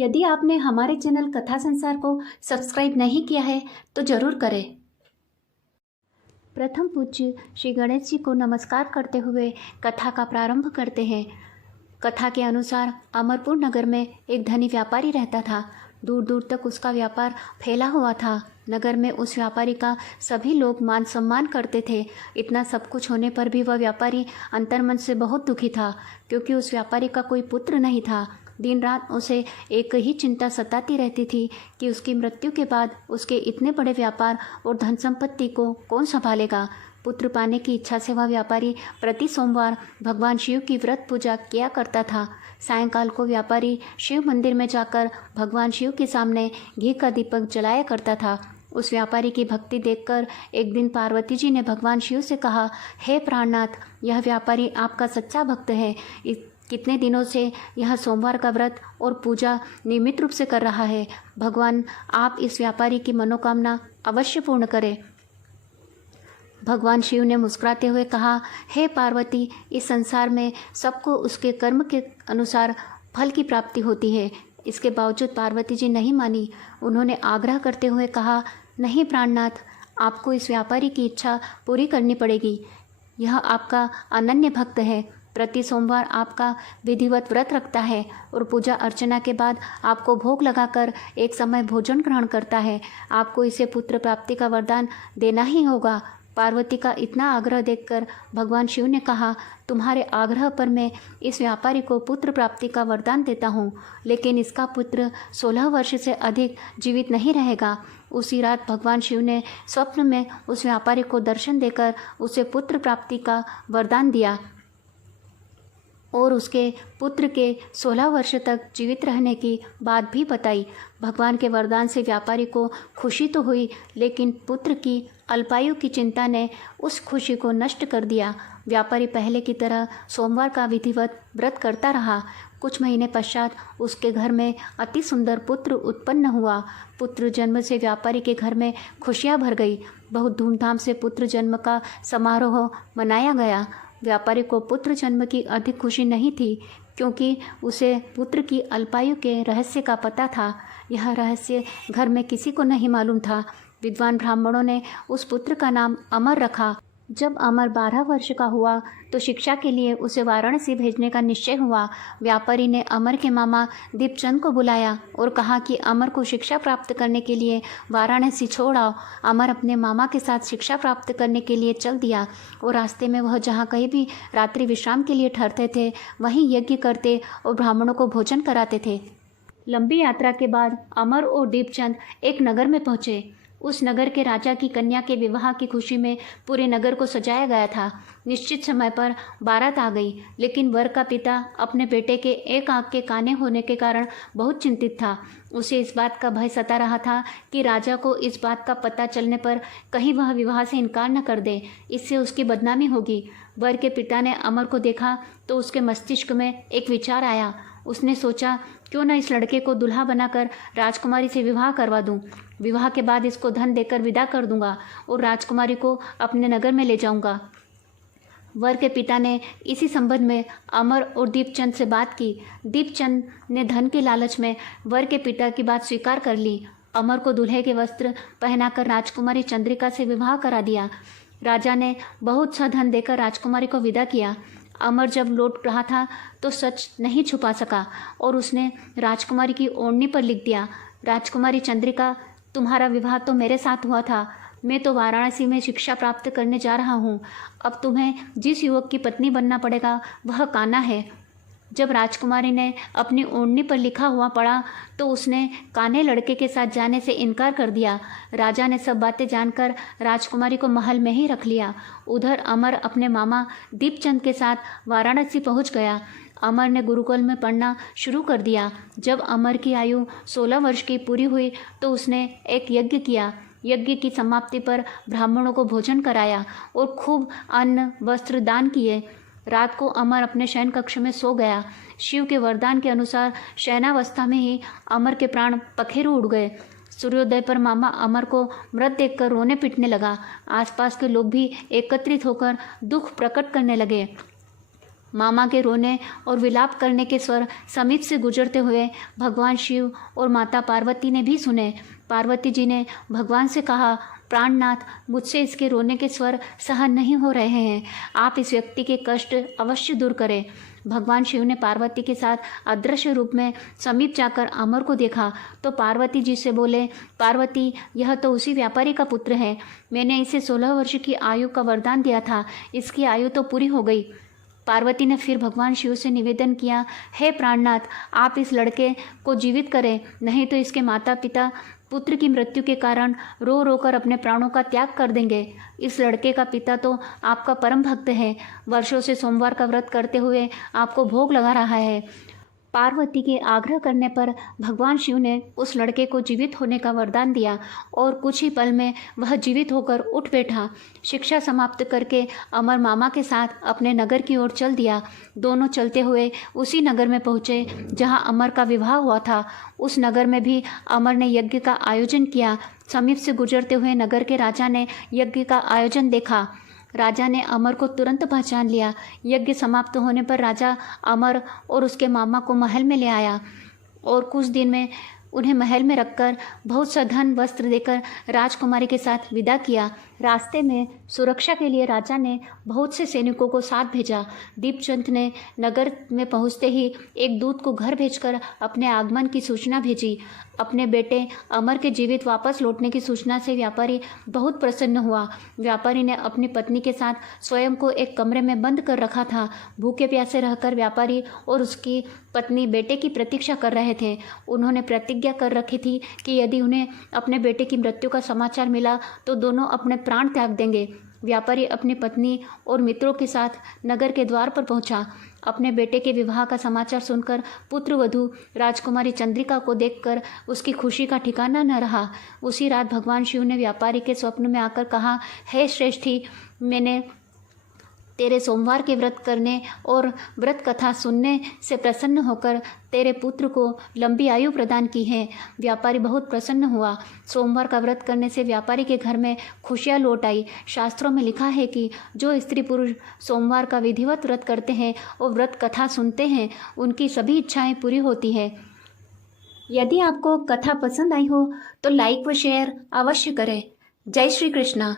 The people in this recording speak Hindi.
यदि आपने हमारे चैनल कथा संसार को सब्सक्राइब नहीं किया है तो जरूर करें। प्रथम पूज्य श्री गणेश जी को नमस्कार करते हुए कथा का प्रारंभ करते हैं। कथा के अनुसार अमरपुर नगर में एक धनी व्यापारी रहता था। दूर दूर तक उसका व्यापार फैला हुआ था। नगर में उस व्यापारी का सभी लोग मान सम्मान करते थे। इतना सब कुछ होने पर भी वह व्यापारी अंतर्मन से बहुत दुखी था, क्योंकि उस व्यापारी का कोई पुत्र नहीं था। दिन रात उसे एक ही चिंता सताती रहती थी कि उसकी मृत्यु के बाद उसके इतने बड़े व्यापार और धन संपत्ति को कौन संभालेगा। पुत्र पाने की इच्छा से वह व्यापारी प्रति सोमवार भगवान शिव की व्रत पूजा किया करता था। सायंकाल को व्यापारी शिव मंदिर में जाकर भगवान शिव के सामने घी का दीपक जलाया करता था। उस व्यापारी की भक्ति देखकर एक दिन पार्वती जी ने भगवान शिव से कहा, हे प्राणनाथ, यह व्यापारी आपका सच्चा भक्त है। कितने दिनों से यह सोमवार का व्रत और पूजा नियमित रूप से कर रहा है। भगवान आप इस व्यापारी की मनोकामना अवश्य पूर्ण करें। भगवान शिव ने मुस्कुराते हुए कहा, हे पार्वती, इस संसार में सबको उसके कर्म के अनुसार फल की प्राप्ति होती है। इसके बावजूद पार्वती जी नहीं मानी। उन्होंने आग्रह करते हुए कहा, नहीं प्राणनाथ, आपको इस व्यापारी की इच्छा पूरी करनी पड़ेगी। यह आपका अनन्य भक्त है। प्रति सोमवार आपका विधिवत व्रत रखता है और पूजा अर्चना के बाद आपको भोग लगाकर एक समय भोजन ग्रहण करता है। आपको इसे पुत्र प्राप्ति का वरदान देना ही होगा। पार्वती का इतना आग्रह देखकर भगवान शिव ने कहा, तुम्हारे आग्रह पर मैं इस व्यापारी को पुत्र प्राप्ति का वरदान देता हूँ, लेकिन इसका पुत्र 16 वर्ष से अधिक जीवित नहीं रहेगा। उसी रात भगवान शिव ने स्वप्न में उस व्यापारी को दर्शन देकर उसे पुत्र प्राप्ति का वरदान दिया और उसके पुत्र के 16 वर्ष तक जीवित रहने की बात भी बताई। भगवान के वरदान से व्यापारी को खुशी तो हुई, लेकिन पुत्र की अल्पायु की चिंता ने उस खुशी को नष्ट कर दिया। व्यापारी पहले की तरह सोमवार का विधिवत व्रत करता रहा। कुछ महीने पश्चात उसके घर में अति सुंदर पुत्र उत्पन्न हुआ। पुत्र जन्म से व्यापारी के घर में खुशियाँ भर गई। बहुत धूमधाम से पुत्र जन्म का समारोह मनाया गया। व्यापारी को पुत्र जन्म की अधिक खुशी नहीं थी, क्योंकि उसे पुत्र की अल्पायु के रहस्य का पता था। यह रहस्य घर में किसी को नहीं मालूम था। विद्वान ब्राह्मणों ने उस पुत्र का नाम अमर रखा। जब अमर 12 वर्ष का हुआ तो शिक्षा के लिए उसे वाराणसी भेजने का निश्चय हुआ। व्यापारी ने अमर के मामा दीपचंद को बुलाया और कहा कि अमर को शिक्षा प्राप्त करने के लिए वाराणसी छोड़ आओ। अमर अपने मामा के साथ शिक्षा प्राप्त करने के लिए चल दिया और रास्ते में वह जहाँ कहीं भी रात्रि विश्राम के लिए ठहरते थे वहीं यज्ञ करते और ब्राह्मणों को भोजन कराते थे। लंबी यात्रा के बाद अमर और दीपचंद एक नगर में पहुँचे। उस नगर के राजा की कन्या के विवाह की खुशी में पूरे नगर को सजाया गया था। निश्चित समय पर बारात आ गई, लेकिन वर का पिता अपने बेटे के एक आंख के काने होने के कारण बहुत चिंतित था। उसे इस बात का भय सता रहा था कि राजा को इस बात का पता चलने पर कहीं वह विवाह से इनकार न कर दे, इससे उसकी बदनामी होगी। वर के पिता ने अमर को देखा तो उसके मस्तिष्क में एक विचार आया। उसने सोचा, क्यों न इस लड़के को दुल्हा बनाकर राजकुमारी से विवाह करवा दूं। विवाह के बाद इसको धन देकर विदा कर दूंगा और राजकुमारी को अपने नगर में ले जाऊंगा। वर के पिता ने इसी संबंध में अमर और दीपचंद से बात की। दीपचंद ने धन के लालच में वर के पिता की बात स्वीकार कर ली। अमर को दूल्हे के वस्त्र पहनाकर राजकुमारी चंद्रिका से विवाह करा दिया। राजा ने बहुत सा धन देकर राजकुमारी को विदा किया। अमर जब लौट रहा था तो सच नहीं छुपा सका और उसने राजकुमारी की ओढ़नी पर लिख दिया, राजकुमारी चंद्रिका, तुम्हारा विवाह तो मेरे साथ हुआ था। मैं तो वाराणसी में शिक्षा प्राप्त करने जा रहा हूँ। अब तुम्हें जिस युवक की पत्नी बनना पड़ेगा वह कान्हा है। जब राजकुमारी ने अपनी ओढ़नी पर लिखा हुआ पढ़ा तो उसने कान्हे लड़के के साथ जाने से इनकार कर दिया। राजा ने सब बातें जानकर राजकुमारी को महल में ही रख लिया। उधर अमर अपने मामा दीपचंद के साथ वाराणसी पहुंच गया। अमर ने गुरुकुल में पढ़ना शुरू कर दिया। जब अमर की आयु 16 वर्ष की पूरी हुई तो उसने एक यज्ञ किया। यज्ञ की समाप्ति पर ब्राह्मणों को भोजन कराया और खूब अन्न वस्त्र दान किए। रात को अमर अपने शयन कक्ष में सो गया। शिव के वरदान के अनुसार शयनावस्था में ही अमर के प्राण पखेरु उड़ गए। सूर्योदय पर मामा अमर को मृत देखकर रोने पिटने लगा। आसपास के लोग भी एकत्रित होकर दुख प्रकट करने लगे। मामा के रोने और विलाप करने के स्वर समीप से गुजरते हुए भगवान शिव और माता पार्वती ने भी सुने। पार्वती जी ने भगवान से कहा, प्राणनाथ, मुझसे इसके रोने के स्वर सहन नहीं हो रहे हैं, आप इस व्यक्ति के कष्ट अवश्य दूर करें। भगवान शिव ने पार्वती के साथ अदृश्य रूप में समीप जाकर अमर को देखा तो पार्वती जी से बोले, पार्वती, यह तो उसी व्यापारी का पुत्र है। मैंने इसे 16 वर्ष की आयु का वरदान दिया था, इसकी आयु तो पूरी हो गई। पार्वती ने फिर भगवान शिव से निवेदन किया, हे प्राणनाथ, आप इस लड़के को जीवित करें, नहीं तो इसके माता पिता पुत्र की मृत्यु के कारण रो रो कर अपने प्राणों का त्याग कर देंगे। इस लड़के का पिता तो आपका परम भक्त है, वर्षों से सोमवार का व्रत करते हुए आपको भोग लगा रहा है। पार्वती के आग्रह करने पर भगवान शिव ने उस लड़के को जीवित होने का वरदान दिया और कुछ ही पल में वह जीवित होकर उठ बैठा। शिक्षा समाप्त करके अमर मामा के साथ अपने नगर की ओर चल दिया। दोनों चलते हुए उसी नगर में पहुँचे जहां अमर का विवाह हुआ था। उस नगर में भी अमर ने यज्ञ का आयोजन किया। समीप से गुजरते हुए नगर के राजा ने यज्ञ का आयोजन देखा। राजा ने अमर को तुरंत पहचान लिया। यज्ञ समाप्त होने पर राजा अमर और उसके मामा को महल में ले आया और कुछ दिन में उन्हें महल में रखकर बहुत सा धन वस्त्र देकर राजकुमारी के साथ विदा किया। रास्ते में सुरक्षा के लिए राजा ने बहुत से सैनिकों को साथ भेजा। दीपचंद ने नगर में पहुंचते ही एक दूत को घर भेजकर अपने आगमन की सूचना भेजी। अपने बेटे अमर के जीवित वापस लौटने की सूचना से व्यापारी बहुत प्रसन्न हुआ। व्यापारी ने अपनी पत्नी के साथ स्वयं को एक कमरे में बंद कर रखा था। भूखे प्यासे रहकर व्यापारी और उसकी पत्नी बेटे की प्रतीक्षा कर रहे थे। उन्होंने प्रतिज्ञा कर रखी थी कि यदि उन्हें अपने बेटे की मृत्यु का समाचार मिला तो दोनों अपने प्राण त्याग देंगे। व्यापारी अपनी पत्नी और मित्रों के साथ नगर के द्वार पर पहुंचा। अपने बेटे के विवाह का समाचार सुनकर पुत्र वधू राजकुमारी चंद्रिका को देखकर उसकी खुशी का ठिकाना न रहा। उसी रात भगवान शिव ने व्यापारी के स्वप्न में आकर कहा, हे श्रेष्ठी, मैंने तेरे सोमवार के व्रत करने और व्रत कथा सुनने से प्रसन्न होकर तेरे पुत्र को लंबी आयु प्रदान की है। व्यापारी बहुत प्रसन्न हुआ। सोमवार का व्रत करने से व्यापारी के घर में खुशियाँ लौट आई। शास्त्रों में लिखा है कि जो स्त्री पुरुष सोमवार का विधिवत व्रत करते हैं और व्रत कथा सुनते हैं, उनकी सभी इच्छाएं पूरी होती है। यदि आपको कथा पसंद आई हो तो लाइक व शेयर अवश्य करें। जय श्री कृष्णा।